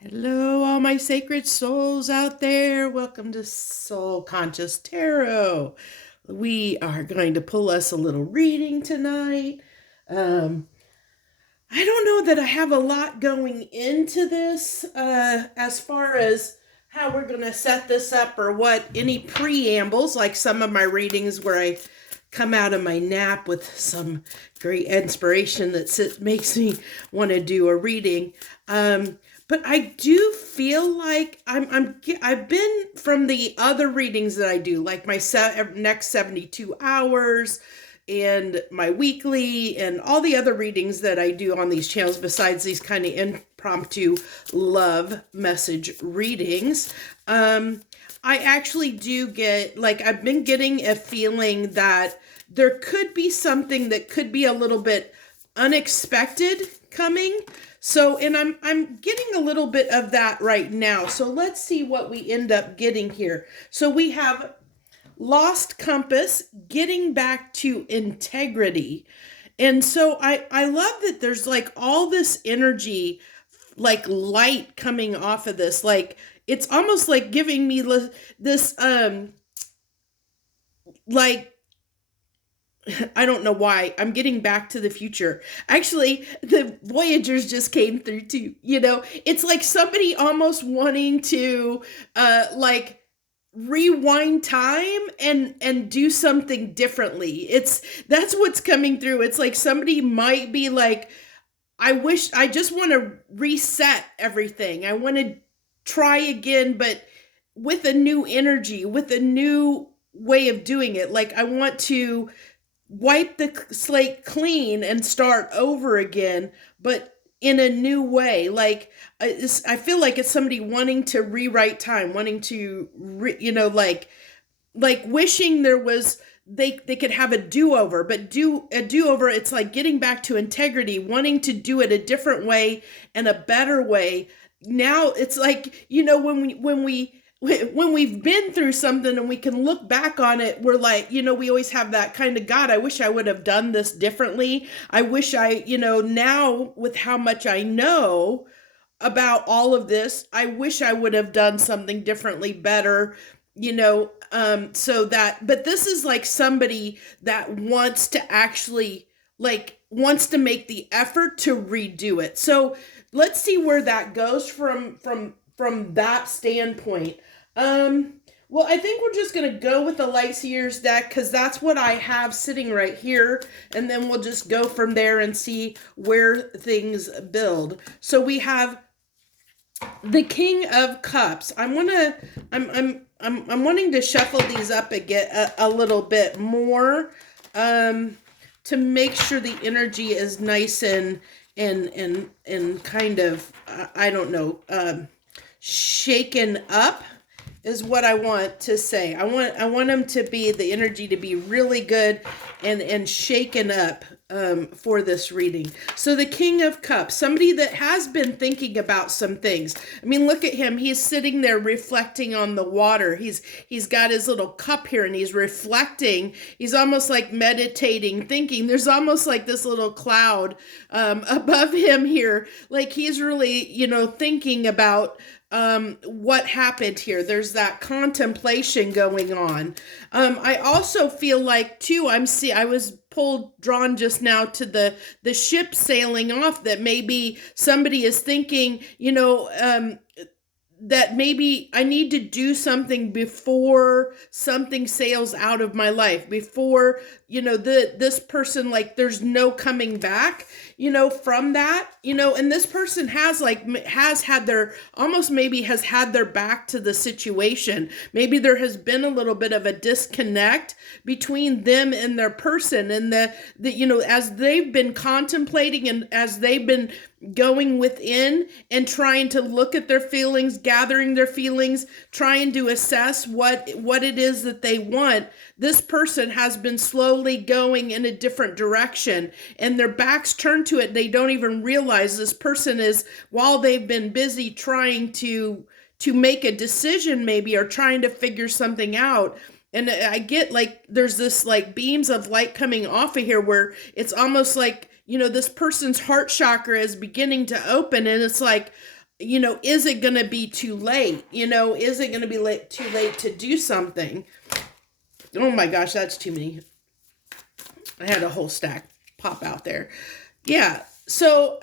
Hello, all my sacred souls out there. Welcome to Soul Conscious Tarot. We are going to pull us a little reading tonight. Um, I don't know that I have a lot going into this as far as how we're going to set this up or what any preambles, like some of my readings where I come out of my nap with some great inspiration that makes me want to do a reading. But I do feel like I've been from the other readings that I do, like my next 72 hours and my weekly and all the other readings that I do on these channels besides these kind of impromptu love message readings. I actually do get, like, I've been getting a feeling that there could be something that could be a little bit unexpected coming. So, and I'm getting a little bit of that right now. So let's see what we end up getting here. So we have lost compass, getting back to integrity. And so I love that there's like all this energy, like light coming off of this. Like it's almost like giving me this like I don't know why I'm getting back to the future. Actually, the Voyagers just came through too. It's like somebody almost wanting to like rewind time and do something differently. That's what's coming through. It's like somebody might be like, I just want to reset everything. I want to try again, but with a new energy, with a new way of doing it. Like I want to wipe the slate clean and start over again, but in a new way. Like I feel like it's somebody wanting to rewrite time, wanting to like wishing there was they could have a do-over, but do-over, it's like getting back to integrity, wanting to do it a different way and a better way. Now it's like, when we've been through something and we can look back on it, we're like, we always have that kind of, God, I wish I would have done this differently. I wish now with how much I know about all of this, I wish I would have done something differently, better, so that, but this is like somebody that wants to actually, like, wants to make the effort to redo it. So let's see where that goes from that standpoint. Well, I think we're just going to go with the Light Seers deck because that's what I have sitting right here. And then we'll just go from there and see where things build. So we have the King of Cups. I'm wanting to shuffle these up and get a little bit more, to make sure the energy is nice and kind of, I don't know, shaken up is what I want to say. I want them to be, the energy to be really good and shaken up for this reading. So the King of Cups, somebody that has been thinking about some things. I mean, look at him. He's sitting there reflecting on the water. He's got his little cup here and he's reflecting. He's almost like meditating, thinking. There's almost like this little cloud above him here. Like he's really, thinking about what happened here. There's that contemplation going on. I also feel like too, I was drawn just now to the ship sailing off, that maybe somebody is thinking, that maybe I need to do something before something sails out of my life, before, this person, like there's no coming back, from that, and this person has had their, almost maybe has had their back to the situation. Maybe there has been a little bit of a disconnect between them and their person, and as they've been contemplating and as they've been going within and trying to look at their feelings, gathering their feelings, trying to assess what it is that they want, this person has been slowly going in a different direction and their backs turned to it. They don't even realize this person is, while they've been busy trying to make a decision maybe, or trying to figure something out. And I get like, there's this like beams of light coming off of here where it's almost like, this person's heart chakra is beginning to open, and it's like, is it going to be too late? Is it going to be too late to do something? Oh my gosh, that's too many. I had a whole stack pop out there. Yeah. So,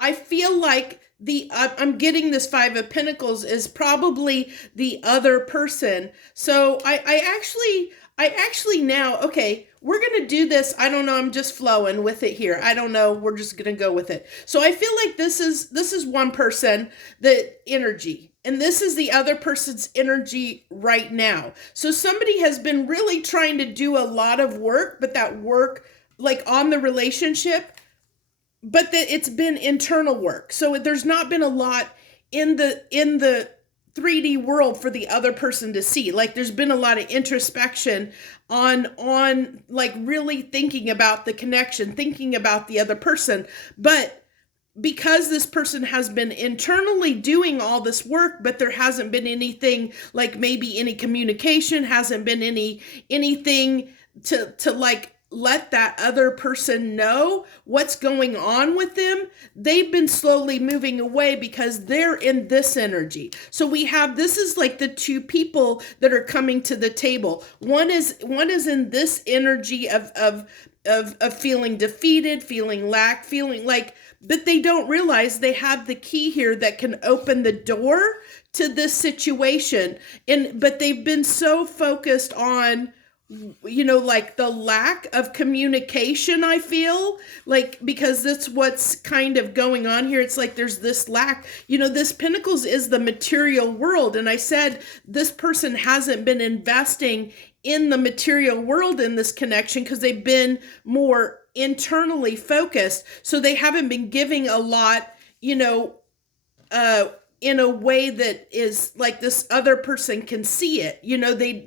I feel like I'm getting this Five of Pentacles is probably the other person. So I actually now, okay, we're going to do this. I don't know. I'm just flowing with it here. I don't know. We're just going to go with it. So I feel like this is one person, the energy, and this is the other person's energy right now. So somebody has been really trying to do a lot of work, but that work like on the relationship, but that it's been internal work. So there's not been a lot in the 3D world for the other person to see. Like there's been a lot of introspection on like really thinking about the connection, thinking about the other person. But because this person has been internally doing all this work, but there hasn't been anything like maybe any communication, hasn't been anything to like let that other person know what's going on with them. They've been slowly moving away because they're in this energy. So this is like the two people that are coming to the table. One is in this energy of feeling defeated, feeling lack, feeling like, but they don't realize they have the key here that can open the door to this situation. But they've been so focused on like the lack of communication, I feel like, because that's what's kind of going on here. It's like there's this lack, this Pentacles is the material world. And I said, this person hasn't been investing in the material world in this connection because they've been more internally focused. So they haven't been giving a lot, in a way that is like this other person can see it.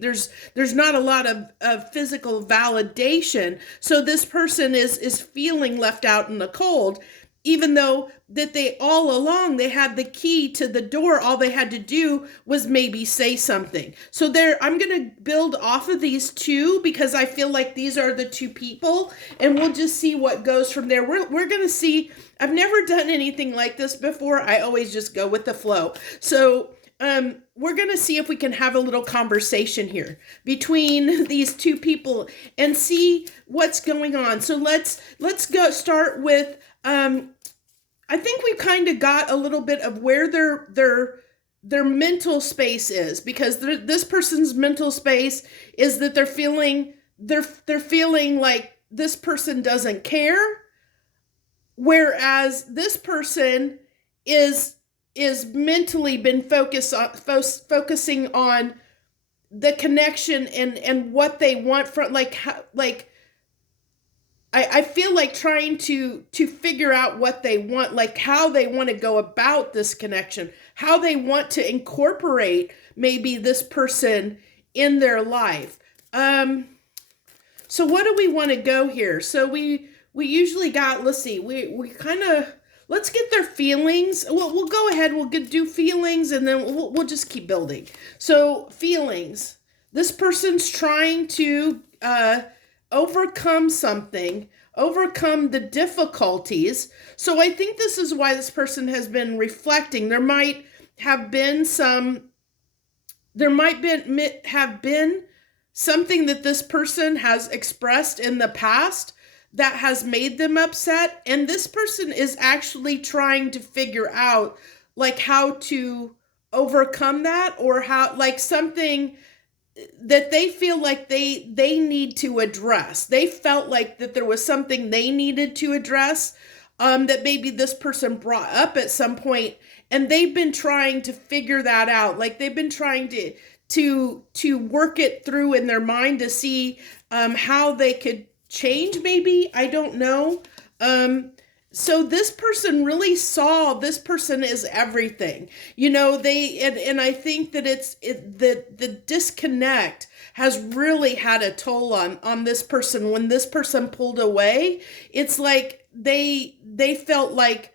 There's not a lot of physical validation. So this person is feeling left out in the cold, even though that they all along, they had the key to the door. All they had to do was maybe say something. So I'm going to build off of these two because I feel like these are the two people, and we'll just see what goes from there. We're going to see. I've never done anything like this before. I always just go with the flow. So we're going to see if we can have a little conversation here between these two people and see what's going on. So let's go start with, I think we've kind of got a little bit of where their mental space is, because this person's mental space is that they're feeling like this person doesn't care. Whereas this person is mentally been focusing on the connection and what they want from I feel like trying to figure out what they want, like how they want to go about this connection, how they want to incorporate maybe this person in their life. So what do we want to go here? So we usually got, let's see, we kind of, let's get their feelings. We'll go ahead, we'll do feelings, and then we'll just keep building. So feelings. This person's trying to overcome something, overcome the difficulties. So I think this is why this person has been reflecting. There might have been something that this person has expressed in the past that has made them upset. And this person is actually trying to figure out like how to overcome that, or how, like something that they feel like they need to address. They felt like that there was something they needed to address, that maybe this person brought up at some point, and they've been trying to figure that out. Like they've been trying to work it through in their mind to see how they could change, maybe. I don't know. So this person really saw this person is everything. And I think that the disconnect has really had a toll on this person. When this person pulled away, it's like they felt like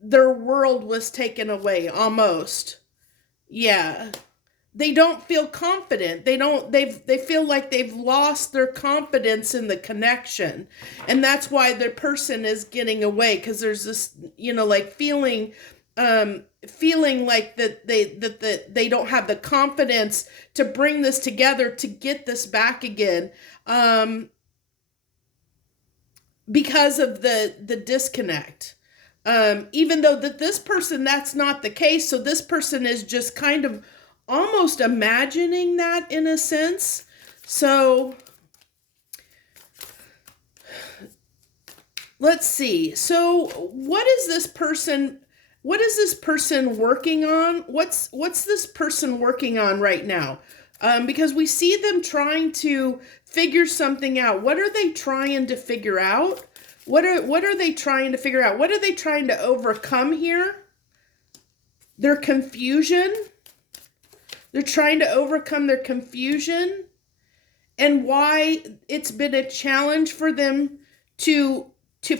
their world was taken away almost. Yeah. they don't feel confident. They feel like they've lost their confidence in the connection. And that's why the person is getting away, because there's this, like feeling like that they don't have the confidence to bring this together, to get this back again. Because of the disconnect. Even though that this person, that's not the case. So this person is just kind of almost imagining that in a sense. So let's see. So what is this person working on? What's this person working on right now? Because we see them trying to figure something out. What are they trying to figure out? What are they trying to figure out? What are they trying to overcome here? Their confusion. They're trying to overcome their confusion, and why it's been a challenge for them to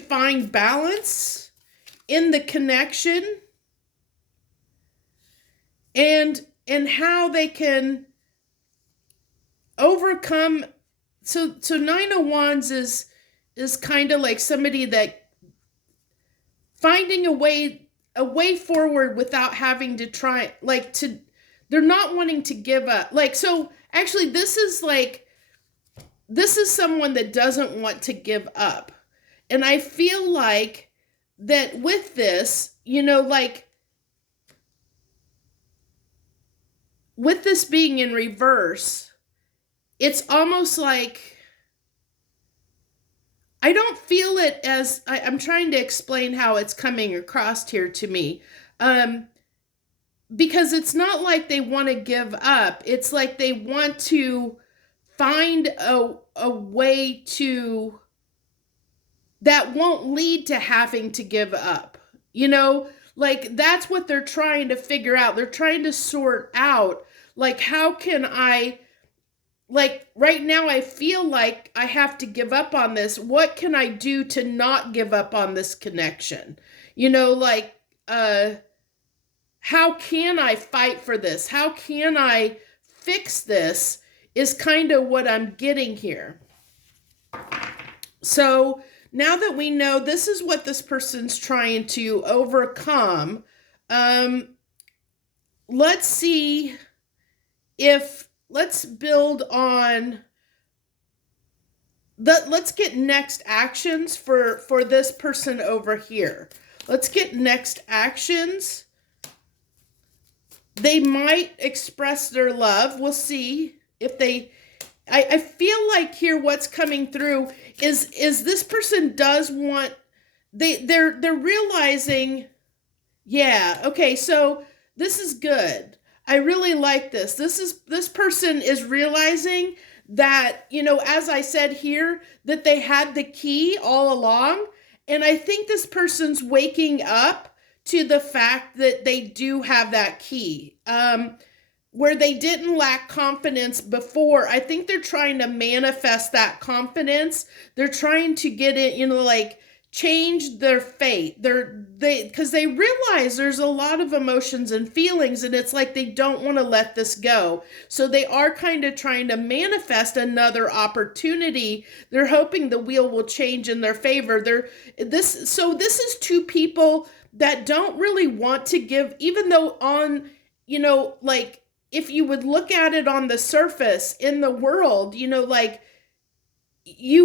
find balance in the connection, and how they can overcome. So Nine of Wands is kind of like somebody that finding a way forward without having to try, they're not wanting to give up. So actually this is someone that doesn't want to give up. And I feel like that with this, with this being in reverse, it's almost like, I don't feel it as, I'm trying to explain how it's coming across here to me. Because it's not like they want to give up. It's like they want to find a way that won't lead to having to give up. That's what they're trying to figure out. They're trying to sort out, how can I, right now I feel like I have to give up on this. What can I do to not give up on this connection? How can I fight for this? How can I fix this? Is kind of what I'm getting here. So now that we know this is what this person's trying to overcome, let's see let's build on let's get next actions for this person over here. Let's get next actions. They might express their love. We'll see if they, I feel like here what's coming through is this person does want, they're realizing, yeah, okay, so this is good. I really like this. This person is realizing that, as I said here, that they had the key all along. And I think this person's waking up to the fact that they do have that key, where they didn't lack confidence before. I think they're trying to manifest that confidence. They're trying to get it, change their fate. Because they realize there's a lot of emotions and feelings, and it's like they don't want to let this go. So they are kind of trying to manifest another opportunity. They're hoping the wheel will change in their favor. This is two people that don't really want to give, even though on, if you would look at it on the surface in the world, you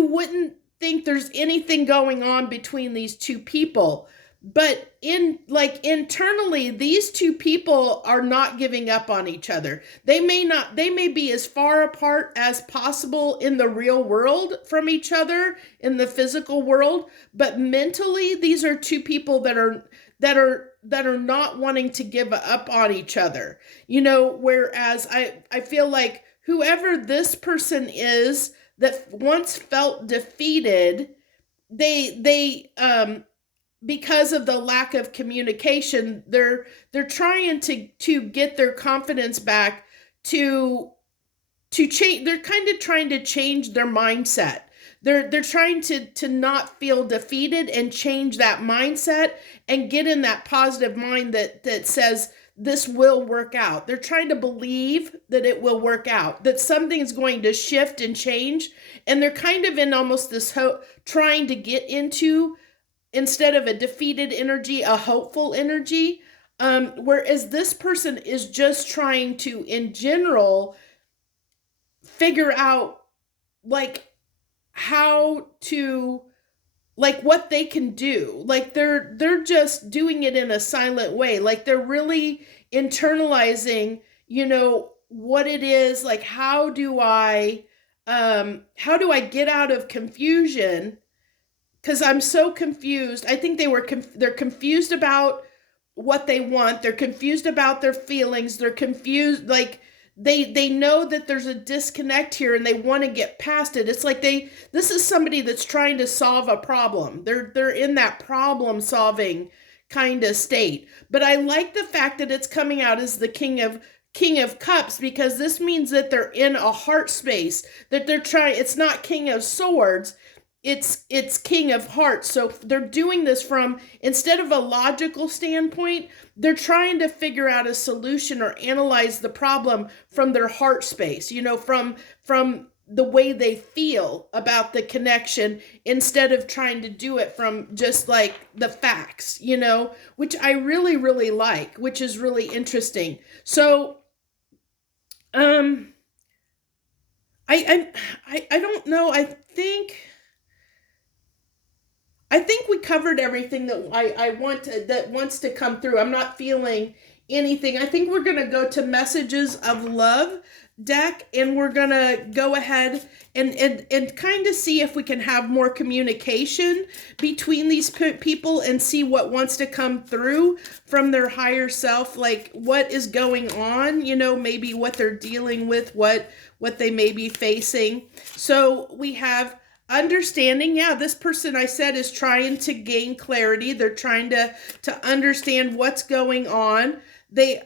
wouldn't think there's anything going on between these two people. But internally, these two people are not giving up on each other. They may be as far apart as possible in the real world from each other, in the physical world, but mentally, these are two people that are not wanting to give up on each other. Whereas I feel like whoever this person is that once felt defeated, they because of the lack of communication, they're trying to get their confidence back, to change. They're kind of trying to change their mindset. they're trying to not feel defeated and change that mindset and get in that positive mind that says this will work out. They're trying to believe that it will work out, that something's going to shift and change, and they're kind of in almost this hope, trying to get into, instead of a defeated energy, a hopeful energy. Whereas this person is just trying to, in general, figure out like how to, like what they can do. Like they're just doing it in a silent way. Like they're really internalizing, what it is. Like how do I get out of confusion? Because I'm so confused. I think they're confused about what they want. They're confused about their feelings. They're confused, like they know that there's a disconnect here and they want to get past it. It's like this is somebody that's trying to solve a problem. They're in that problem solving kind of state. But I like the fact that it's coming out as the King of Cups, because this means that they're in a heart space, that they're trying. It's not King of Swords, it's King of Hearts. So they're doing this from, instead of a logical standpoint, they're trying to figure out a solution or analyze the problem from their heart space, from the way they feel about the connection, instead of trying to do it from just like the facts, which I really, really like, which is really interesting. So, I don't know. I think we covered everything that I want that wants to come through. I'm not feeling anything. I think we're going to go to Messages of Love deck, and we're going to go ahead and kind of see if we can have more communication between these people and see what wants to come through from their higher self, like what is going on, maybe what they're dealing with, what they may be facing. So we have understanding. Yeah, this person, I said, is trying to gain clarity. They're trying to understand what's going on. They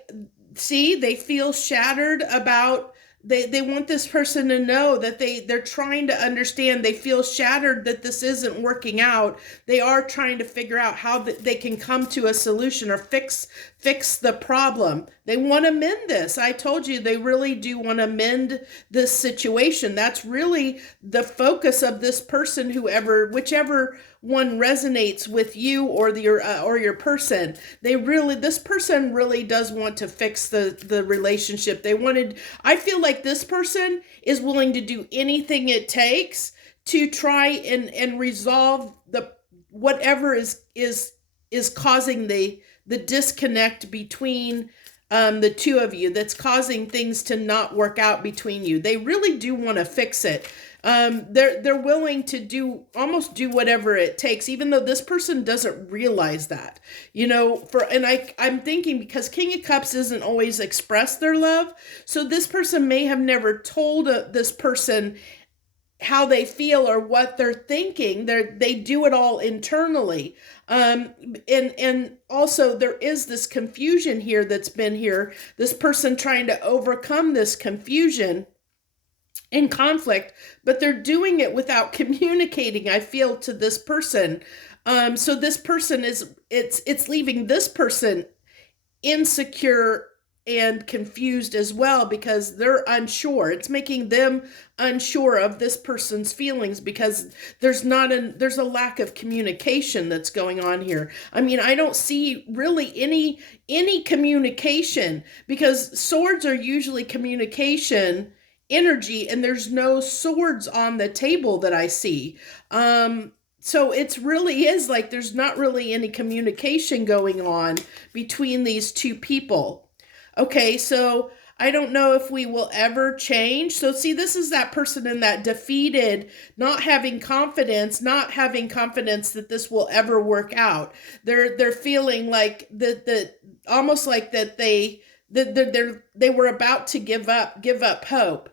feel shattered about, they want this person to know that they're trying to understand. They feel shattered that this isn't working out. They are trying to figure out how they can come to a solution or fix the problem. They want to mend this. I told you, they really do want to mend this situation. That's really the focus of this person, whichever one resonates with you or your person. This person really does want to fix the relationship. I feel like this person is willing to do anything it takes to try and resolve whatever is causing the disconnect between the two of you, that's causing things to not work out between you. They really do want to fix it. They're willing to almost do whatever it takes, even though this person doesn't realize that, I'm thinking, because King of Cups doesn't always express their love. So this person may have never told this person how they feel or what they're thinking. They do it all internally. And also there is this confusion here that's been here. This person trying to overcome this confusion in conflict, but they're doing it without communicating, I feel, to this person. So this person it's leaving this person insecure and confused as well, because they're unsure. It's making them unsure of this person's feelings, because there's a lack of communication that's going on here. I mean, I don't see really any communication, because swords are usually communication energy, and there's no swords on the table that I see. So it's really is like there's not really any communication going on between these two people. Okay, so I don't know if we will ever change. So see, this is that person in that defeated, not having confidence that this will ever work out. They're feeling like that almost like that they were about to give up hope.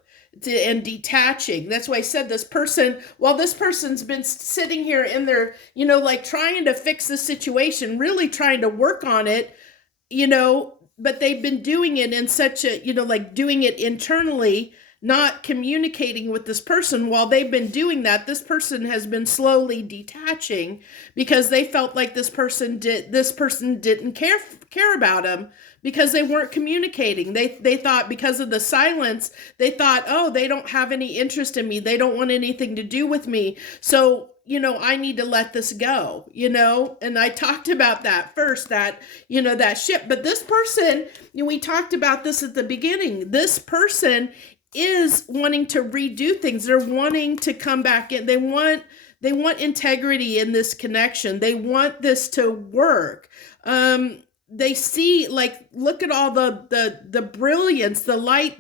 And detaching. That's why I said this person, while this person's been sitting here in their, like trying to fix the situation, really trying to work on it, but they've been doing it in such a, like doing it internally, not communicating with this person. While they've been doing that, this person has been slowly detaching because they felt like this person didn't care about them because they weren't communicating. They thought, because of the silence, they thought, oh, they don't have any interest in me. They don't want anything to do with me. So, I need to let this go, and I talked about that first, that, that ship. But this person, we talked about this at the beginning. This person is wanting to redo things. They're wanting to come back in. They want integrity in this connection. They want this to work. They see, like, look at all the brilliance, the light.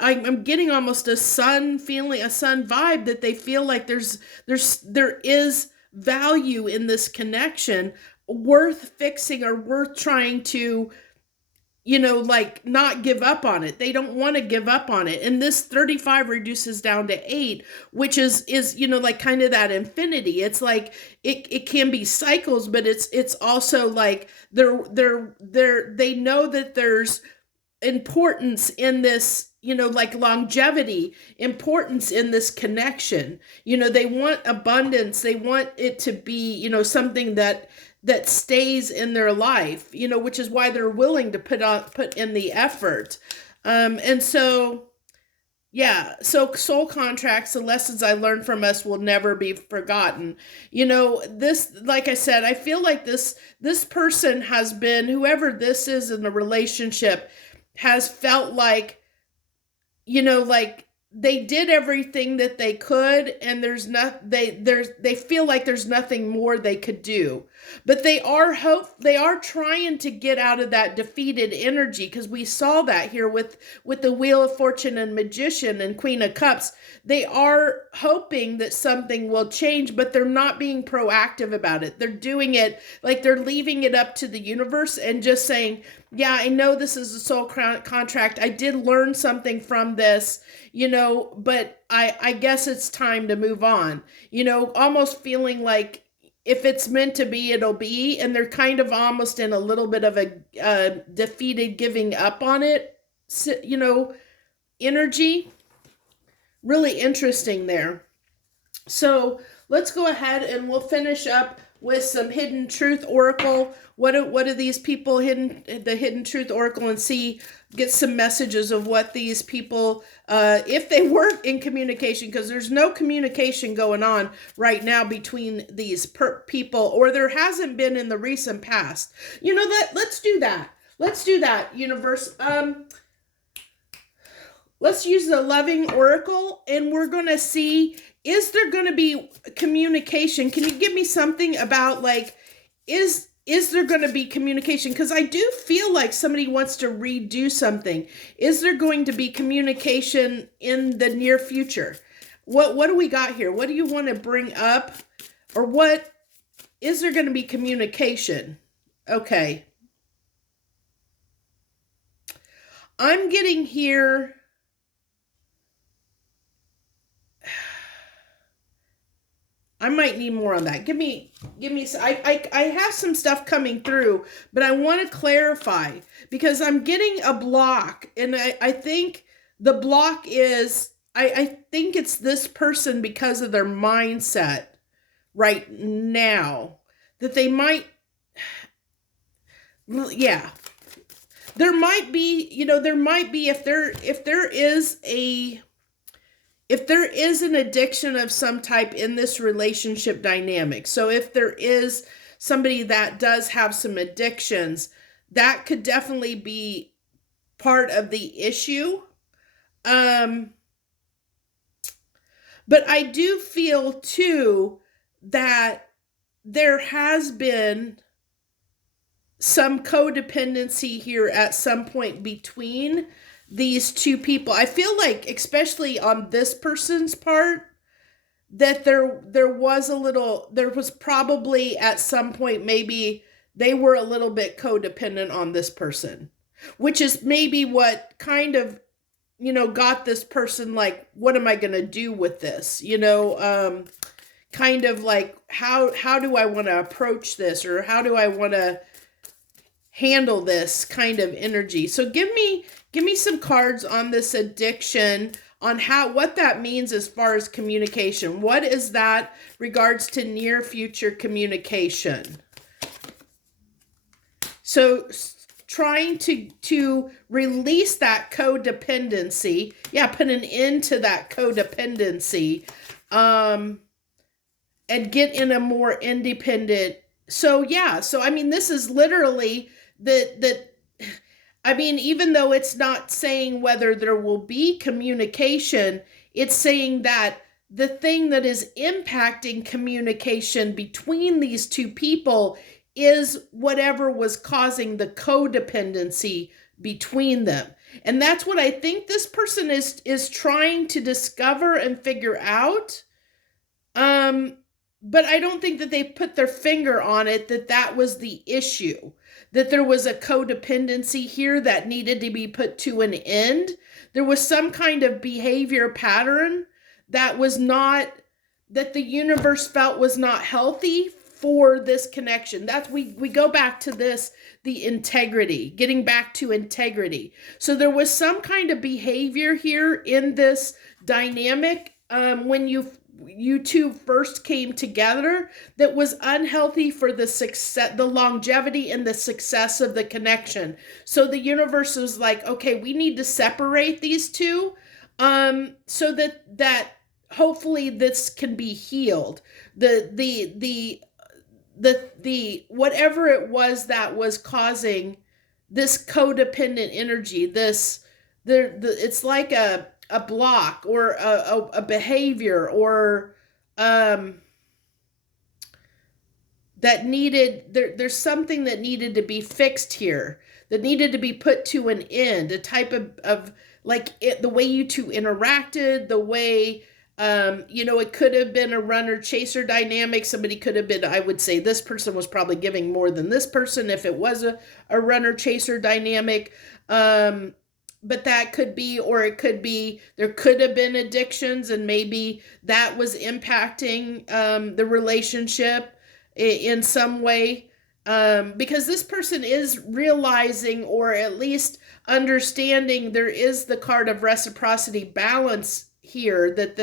I'm getting almost a sun feeling, a sun vibe, that they feel like there is value in this connection, worth fixing or worth trying to, like, not give up on it. They don't want to give up on it. And this 35 reduces down to 8, which is, like, kind of that infinity. It's like, it can be cycles, but it's also like they know that there's importance in this, like longevity, importance in this connection. They want abundance. They want it to be, something that stays in their life, which is why they're willing to put in the effort. And so, yeah, so soul contracts, the lessons I learned from us will never be forgotten. This, like I said, I feel like this person has been, whoever this is in the relationship, has felt like, like they did everything that they could, and they feel like there's nothing more they could do. But they are trying to get out of that defeated energy, because we saw that here with the Wheel of Fortune and Magician and Queen of Cups. They are hoping that something will change, but they're not being proactive about it. They're doing it like they're leaving it up to the universe and just saying, yeah, I know this is a soul contract. I did learn something from this, but I guess it's time to move on, almost feeling like if it's meant to be, it'll be. And they're kind of almost in a little bit of a defeated, giving up on it, energy. Really interesting there. So let's go ahead and we'll finish up with some Hidden Truth Oracle. What are these people, the Hidden Truth Oracle, and get some messages of what these people, if they weren't in communication, because there's no communication going on right now between these people, or there hasn't been in the recent past. Let's do that. Let's do that, universe. Let's use the Loving Oracle, and we're going to see, is there going to be communication? Can you give me something about, like, is there going to be communication? Because I do feel like somebody wants to redo something. Is there going to be communication in the near future? What do we got here? What do you want to bring up? Or what, is there going to be communication? Okay. I'm getting here, I might need more on that. Give me. I have some stuff coming through, but I want to clarify, because I'm getting a block, and I think the block is, I think it's this person, because of their mindset right now, that they might, yeah, there might be, if there is an addiction of some type in this relationship dynamic. So if there is somebody that does have some addictions, that could definitely be part of the issue. But I do feel too that there has been some codependency here at some point between these two people. I feel like, especially on this person's part, that there was probably at some point, maybe they were a little bit codependent on this person, which is maybe what kind of, got this person like, what am I going to do with this? Kind of like, how do I want to approach this, or how do I want to handle this kind of energy? So give me some cards on this addiction, on what that means as far as communication. What is that regards to near future communication? So trying to release that codependency, put an end to that codependency, and get in a more independent. So I mean, this is literally even though it's not saying whether there will be communication, it's saying that the thing that is impacting communication between these two people is whatever was causing the codependency between them. And that's what I think this person is trying to discover and figure out. But I don't think that they put their finger on it, that was the issue, that there was a codependency here that needed to be put to an end. There was some kind of behavior pattern that the universe felt was not healthy for this connection. We go back to this, the integrity, getting back to integrity. So there was some kind of behavior here in this dynamic when you two first came together that was unhealthy for the success, the longevity and the success of the connection. So the universe was like, okay, we need to separate these two so that hopefully this can be healed. The whatever it was that was causing this codependent energy, it's like a block or a behavior or that needed, there's something that needed to be fixed here, that needed to be put to an end, a type of like the way you two interacted, the way it could have been a runner chaser dynamic. Somebody could have been, I would say this person was probably giving more than this person if it was a runner chaser dynamic. But that could be, or it could be, there could have been addictions and maybe that was impacting the relationship in some way. Because this person is realizing, or at least understanding, there is the card of reciprocity balance here, that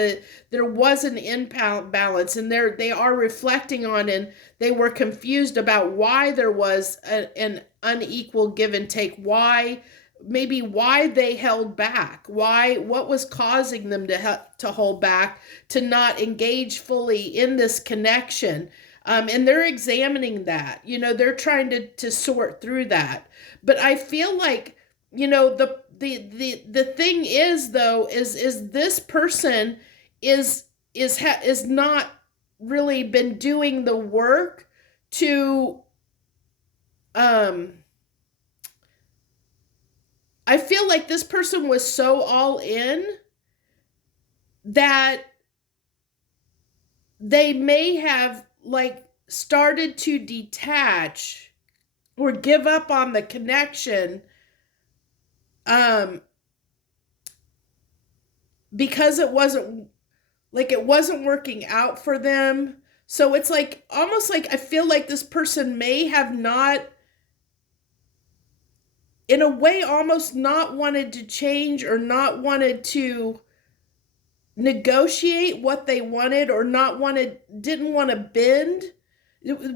there was an imbalance, and they are reflecting on, and they were confused about why there was an unequal give and take, why they held back, what was causing them to hold back, to not engage fully in this connection. And they're examining that, they're trying to sort through that. But I feel like, the thing is, though, is this person is not really been doing the work to, I feel like this person was so all in that they may have started to detach or give up on the connection because it wasn't working out for them. So it's almost I feel like this person may have not, in a way, almost not wanted to change or not wanted to negotiate what they wanted, or didn't want to bend.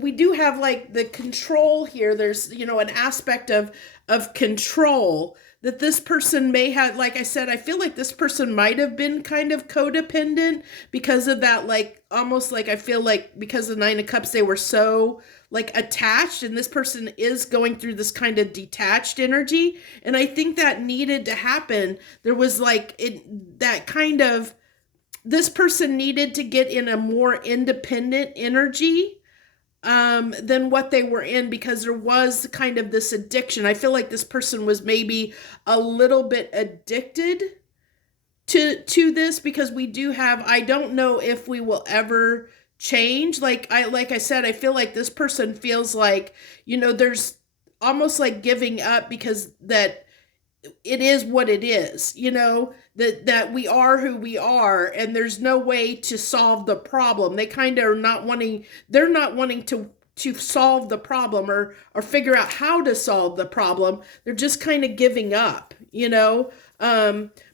We do have the control here. There's, an aspect of control that this person may have. Like I said, I feel like this person might have been kind of codependent because of that, almost I feel like because of the Nine of Cups, they were so attached, and this person is going through this kind of detached energy. And I think that needed to happen. There was that kind of, this person needed to get in a more independent energy than what they were in, because there was kind of this addiction. I feel like this person was maybe a little bit addicted to this, because we do have, I don't know if we will ever change. Like I said, I feel like this person feels like, there's almost giving up, because that it is what it is, that we are who we are, and there's no way to solve the problem. They kind of are not wanting, they're not wanting to solve the problem or figure out how to solve the problem. They're just kind of giving up,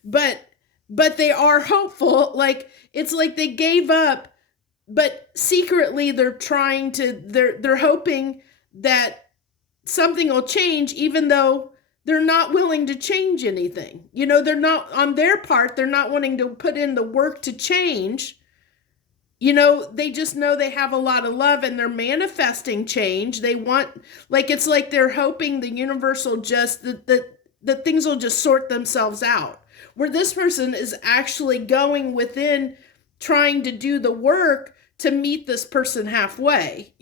but but they are hopeful. Like, it's like they gave up, but secretly they're hoping that something will change, even though they're not willing to change anything. They're not, on their part, they're not wanting to put in the work to change. They just know they have a lot of love and they're manifesting change. They want, like, it's like they're hoping the universe will just, that things will just sort themselves out. Where this person is actually going within, trying to do the work to meet this person halfway.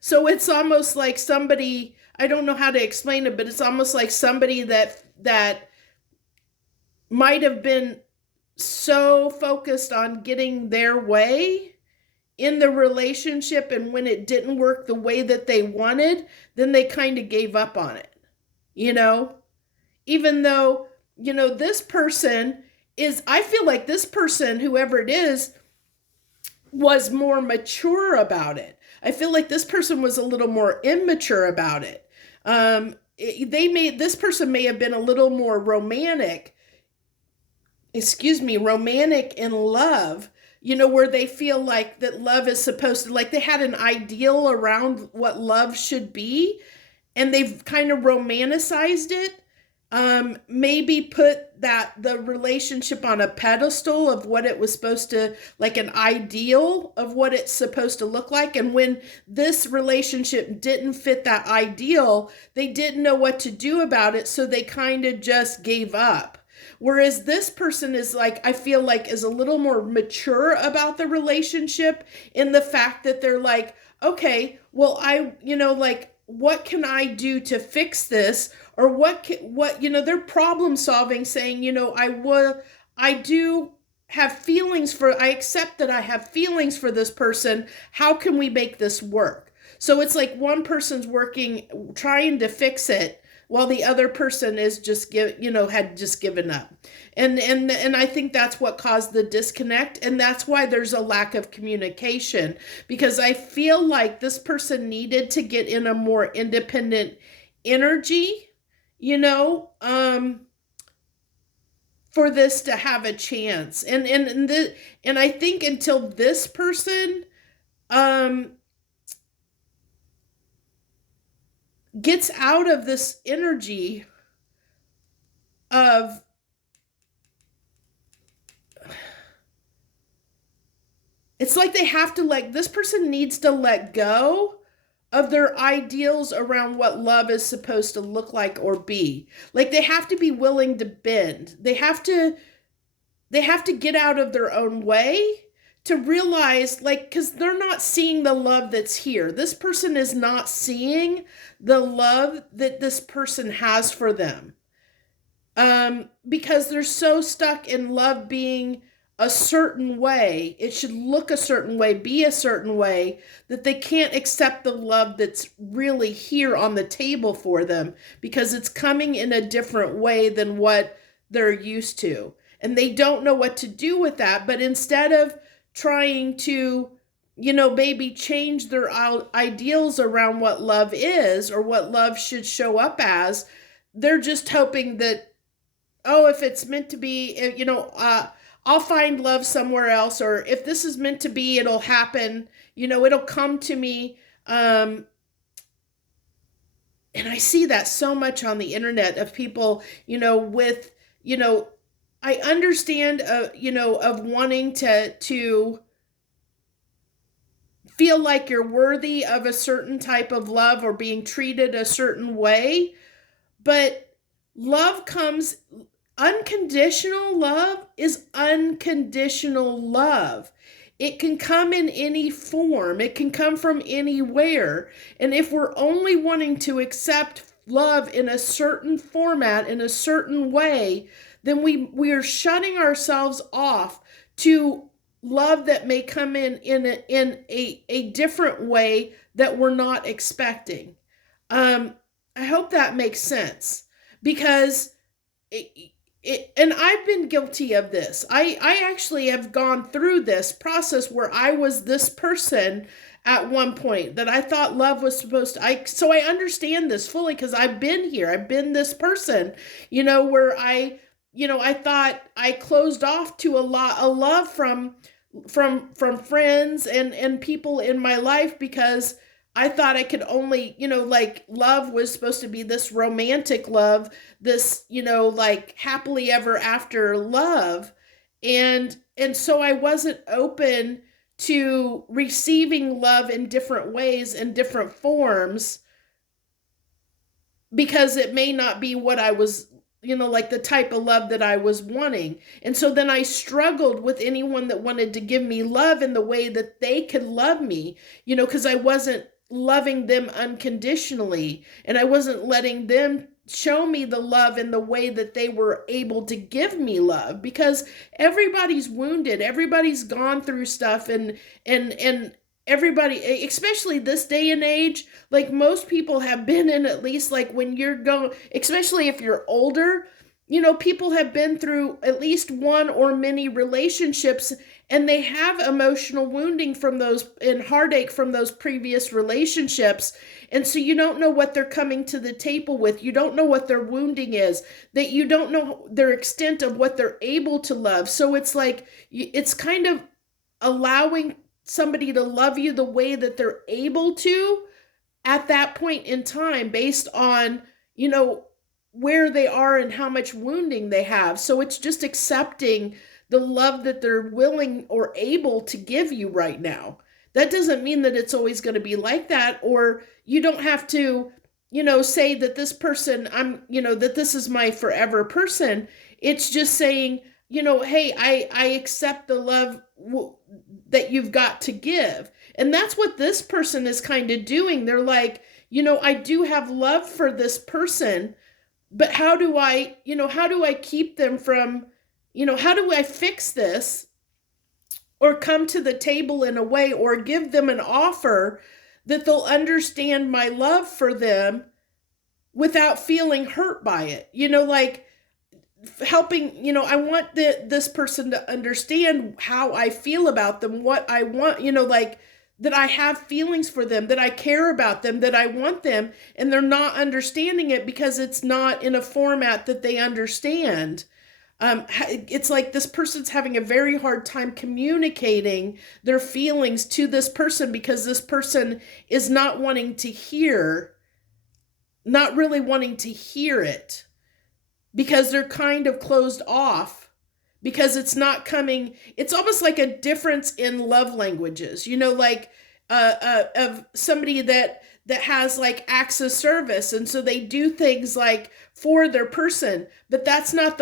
So it's almost like somebody, I don't know how to explain it, but it's almost like somebody that might have been so focused on getting their way in the relationship, and when it didn't work the way that they wanted, then they kind of gave up on it. Even though, this person is, I feel like this person, whoever it is, was more mature about it. I feel like this person was a little more immature about it. This person may have been a little more romantic in love, where they feel like that love is supposed to, like, they had an ideal around what love should be, and they've kind of romanticized it. Maybe put the relationship on a pedestal of what it was supposed to, like an ideal of what it's supposed to look like. And when this relationship didn't fit that ideal, they didn't know what to do about it. So they kind of just gave up. Whereas this person is, like, I feel like, is a little more mature about the relationship, in the fact that they're like, okay, well, like, what can I do to fix this? Or they're problem solving, saying, I do have feelings I accept that I have feelings for this person. How can we make this work? So it's like one person's working, trying to fix it, while the other person is had just given up. And I think that's what caused the disconnect, and that's why there's a lack of communication, because I feel like this person needed to get in a more independent energy, for this to have a chance. And I think until this person gets out of this energy of, it's like they have to, like, this person needs to let go of their ideals around what love is supposed to look like or be. Like, they have to be willing to bend. They have to get out of their own way to realize, like, because they're not seeing the love that's here. This person is not seeing the love that this person has for them. Because they're so stuck in love being a certain way, it should look a certain way, be a certain way, that they can't accept the love that's really here on the table for them, because it's coming in a different way than what they're used to. And they don't know what to do with that. But instead of trying to, maybe change their ideals around what love is or what love should show up as, they're just hoping that, oh, if it's meant to be, I'll find love somewhere else, or if this is meant to be, it'll happen, it'll come to me. And I see that so much on the internet of people, with, I understand, of wanting to feel like you're worthy of a certain type of love or being treated a certain way, but unconditional love is unconditional love. It can come in any form. It can come from anywhere. And if we're only wanting to accept love in a certain format, in a certain way, then we are shutting ourselves off to love that may come in a different way that we're not expecting. I hope that makes sense, because and I've been guilty of this. I actually have gone through this process where I was this person at one point that I thought love was supposed to, so I understand this fully, because I've been here. I've been this person, where I I thought I closed off to a lot of love from friends and people in my life, because I thought I could only, like love was supposed to be this romantic love, this, like happily ever after love. And so I wasn't open to receiving love in different ways and different forms, because it may not be what I was, like the type of love that I was wanting. And so then I struggled with anyone that wanted to give me love in the way that they could love me, because I wasn't loving them unconditionally, and I wasn't letting them show me the love in the way that they were able to give me love, because everybody's wounded, everybody's gone through stuff, and everybody, especially this day and age, like most people have been in, at least like when you're going, especially if you're older, people have been through at least one or many relationships, and they have emotional wounding from those and heartache from those previous relationships. And so you don't know what they're coming to the table with. You don't know what their wounding is, that you don't know their extent of what they're able to love. So it's like, it's kind of allowing somebody to love you the way that they're able to at that point in time, based on, where they are and how much wounding they have. So it's just accepting the love that they're willing or able to give you right now. That doesn't mean that it's always going to be like that, or you don't have to, say that this person, that this is my forever person. It's just saying, hey, I accept the love that you've got to give. And that's what this person is kind of doing. They're like, I do have love for this person, but how do I keep them from, how do I fix this, or come to the table in a way, or give them an offer that they'll understand my love for them without feeling hurt by it. Like helping, I want this person to understand how I feel about them, what I want, like that I have feelings for them, that I care about them, that I want them, and they're not understanding it because it's not in a format that they understand. It's like this person's having a very hard time communicating their feelings to this person, because this person is not really wanting to hear it, because they're kind of closed off, because it's not coming. It's almost like a difference in love languages, like of somebody that has like acts of service, and so they do things like for their person, but that's not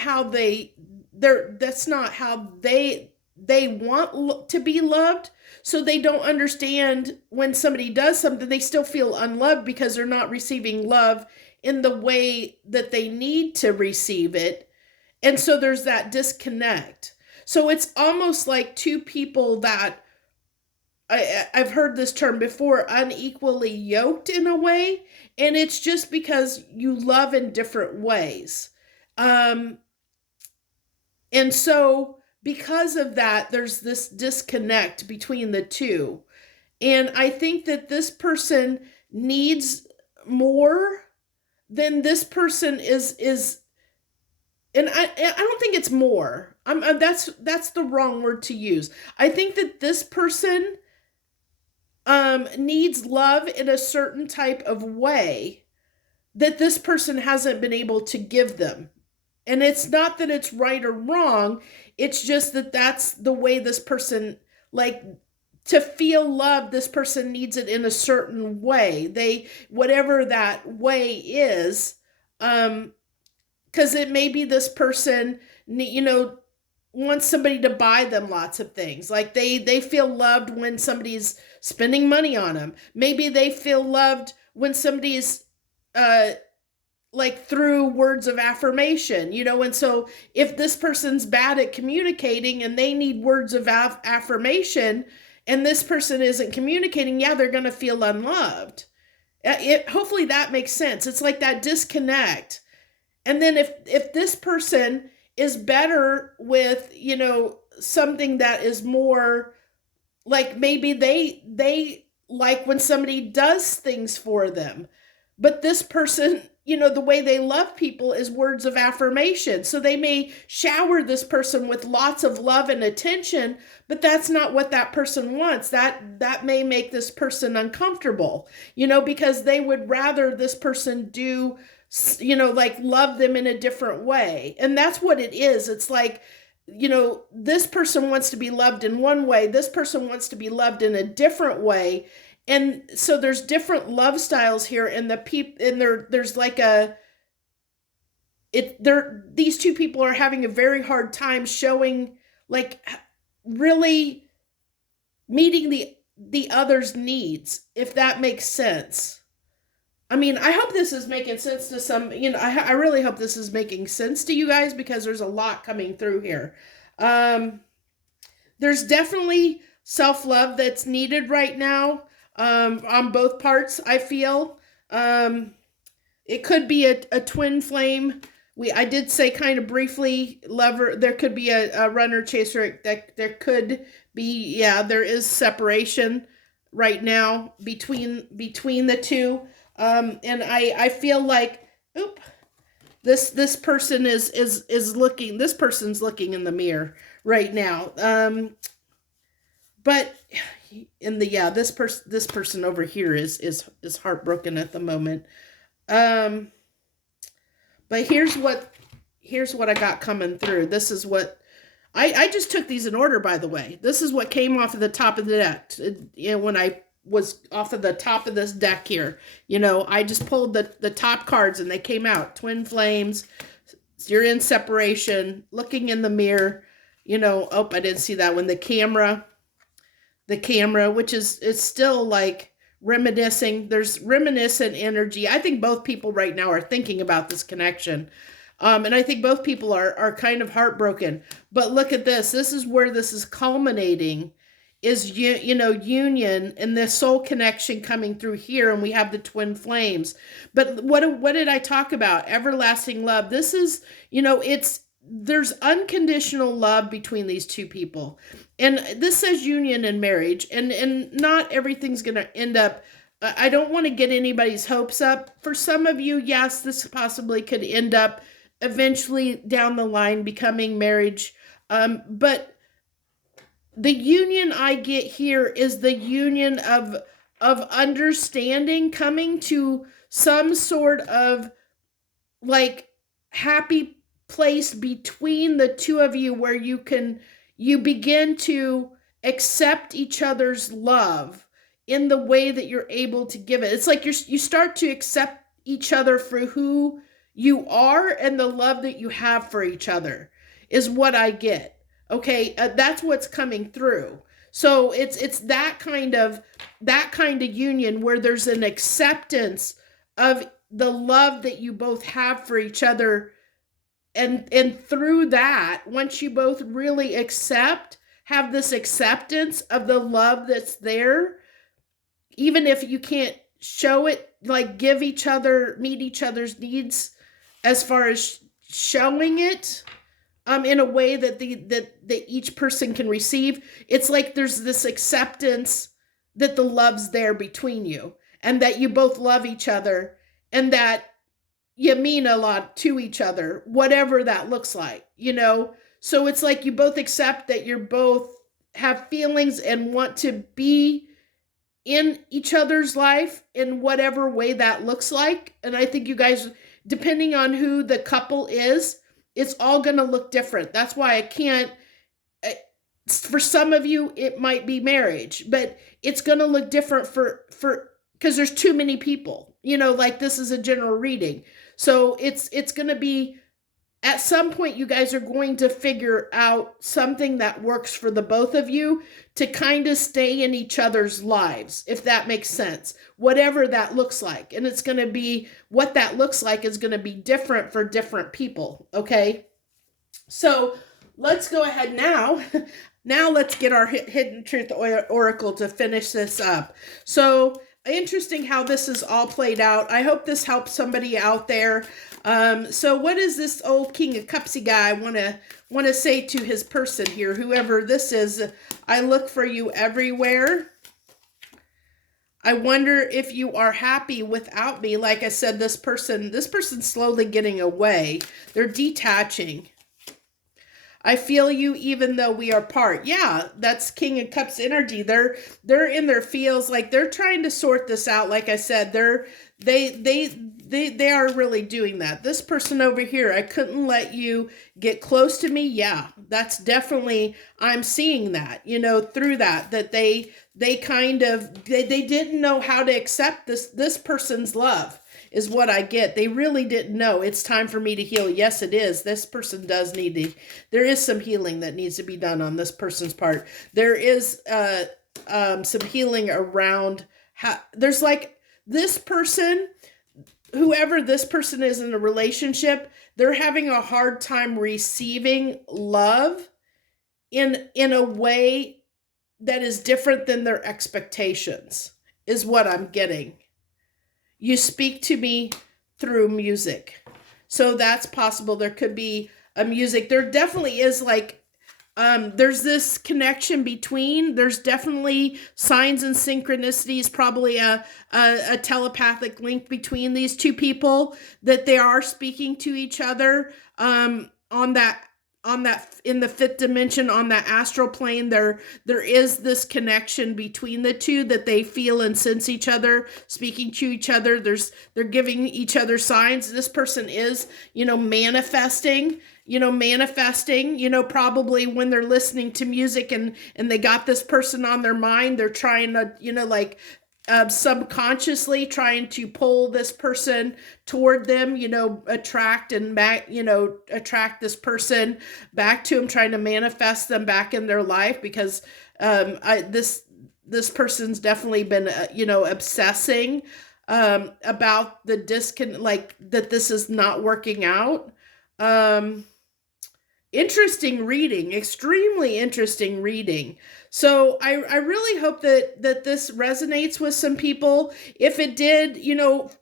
how they want to be loved. So they don't understand when somebody does something, they still feel unloved because they're not receiving love in the way that they need to receive it. And so there's that disconnect. So it's almost like two people that, I've heard this term before, unequally yoked in a way. And it's just because you love in different ways. And so because of that, there's this disconnect between the two. And I think that this person needs more than this person is. And I don't think it's more. That's the wrong word to use. I think that this person needs love in a certain type of way that this person hasn't been able to give them. And it's not that it's right or wrong. It's just that that's the way this person, like, to feel love, this person needs it in a certain way. Whatever that way is, because it may be this person, wants somebody to buy them lots of things. Like they feel loved when somebody's spending money on them. Maybe they feel loved when somebody's like through words of affirmation, and so if this person's bad at communicating and they need words of affirmation, and this person isn't communicating, yeah, they're going to feel unloved. Hopefully that makes sense. It's like that disconnect. And then if this person is better with, something that is more like, maybe they like when somebody does things for them, but this person the way they love people is words of affirmation. So they may shower this person with lots of love and attention, but that's not what that person wants. That may make this person uncomfortable, because they would rather this person do, like love them in a different way. And that's what it is. It's like, this person wants to be loved in one way, this person wants to be loved in a different way. And so there's different love styles here, and there's like these two people are having a very hard time showing, like, really meeting the other's needs, if that makes sense. I mean, I hope this is making sense to some, I really hope this is making sense to you guys, because there's a lot coming through here. There's definitely self-love that's needed right now, on both parts, I feel. It could be a twin flame. I did say kind of briefly, lover, there could be a runner chaser, that there could be, there is separation right now between the two. And I feel like, this person is looking, this person's looking in the mirror right now. But this person over here is heartbroken at the moment. But here's what I got coming through. This is what I just took these in order, by the way. This is what came off of the top of the deck. When I was off of the top of this deck here, I just pulled the top cards and they came out. Twin flames, you're in separation, looking in the mirror, I didn't see that one. The camera, which is still like reminiscing. There's reminiscent energy. I think both people right now are thinking about this connection. And I think both people are kind of heartbroken. But look at this. This is where this is culminating, is union and the soul connection coming through here, and we have the twin flames. But what did I talk about? Everlasting love. This is, there's unconditional love between these two people. And this says union and marriage, and not everything's going to end up, I don't want to get anybody's hopes up. For some of you, yes, this possibly could end up eventually down the line becoming marriage. But the union I get here is the union of understanding, coming to some sort of like happy place between the two of you, where you begin to accept each other's love in the way that you're able to give it. It's like you start to accept each other for who you are, and the love that you have for each other is what I get. Okay, that's what's coming through. So it's that kind of union where there's an acceptance of the love that you both have for each other, and through that, once you both really have this acceptance of the love that's there, even if you can't show it, like meet each other's needs as far as showing it, in a way that that each person can receive. It's like there's this acceptance that the love's there between you, and that you both love each other, and that you mean a lot to each other, whatever that looks like, So it's like you both accept that you're both have feelings and want to be in each other's life in whatever way that looks like. And I think you guys, depending on who the couple is, it's all going to look different. That's why I can't, for some of you, it might be marriage, but it's going to look different because there's too many people, like this is a general reading. So it's going to be, at some point, you guys are going to figure out something that works for the both of you to kind of stay in each other's lives, if that makes sense, whatever that looks like. And it's going to be, what that looks like is going to be different for different people. Okay. So let's go ahead now. Now let's get our Hidden Truth Oracle to finish this up. So interesting how this is all played out. I hope this helps somebody out there. So what is this old King of Cupsy guy want to say to his person here, whoever this is? I look for you everywhere. I wonder if you are happy without me. Like I said, this person's slowly getting away. They're detaching. I feel you even though we are apart. Yeah, that's King of Cups energy. They're in their feels, like they're trying to sort this out. Like I said, they are really doing that. This person over here, I couldn't let you get close to me. Yeah, that's definitely, I'm seeing that, through that they kind of they didn't know how to accept this person's love, is what I get. They really didn't know. It's time for me to heal. Yes, it is. This person does need to, there is some healing that needs to be done on this person's part. There is some healing around how, there's like this person, whoever this person is in a relationship, they're having a hard time receiving love in a way that is different than their expectations, is what I'm getting. You speak to me through music. So that's possible. There could be a music. There definitely is like, there's this connection between, there's definitely signs and synchronicities, probably a telepathic link between these two people, that they are speaking to each other on that in the fifth dimension, on that astral plane. There is this connection between the two, that they feel and sense each other speaking to each other. They're giving each other signs. This person is manifesting, probably when they're listening to music and they got this person on their mind. They're trying to like subconsciously trying to pull this person toward them, attract and back, attract this person back to them, trying to manifest them back in their life, because this person's definitely been, obsessing about the disconnect, like that this is not working out. Interesting reading, extremely interesting reading. So I really hope that this resonates with some people. If it did,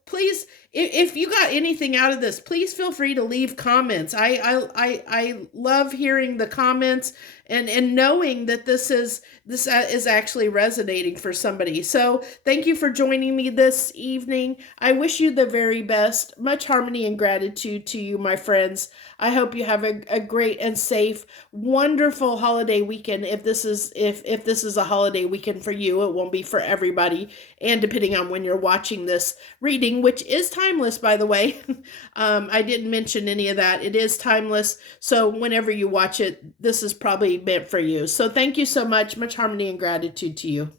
please, if you got anything out of this, please feel free to leave comments. I love hearing the comments and knowing that this is actually resonating for somebody. So thank you for joining me this evening. I wish you the very best. Much harmony and gratitude to you, my friends. I hope you have a great and safe, wonderful holiday weekend. If this is a holiday weekend for you, it won't be for everybody. And depending on when you're watching this reading, which is timeless, by the way, I didn't mention any of that. It is timeless. So whenever you watch it, this is probably meant for you. So thank you so much. Much harmony and gratitude to you.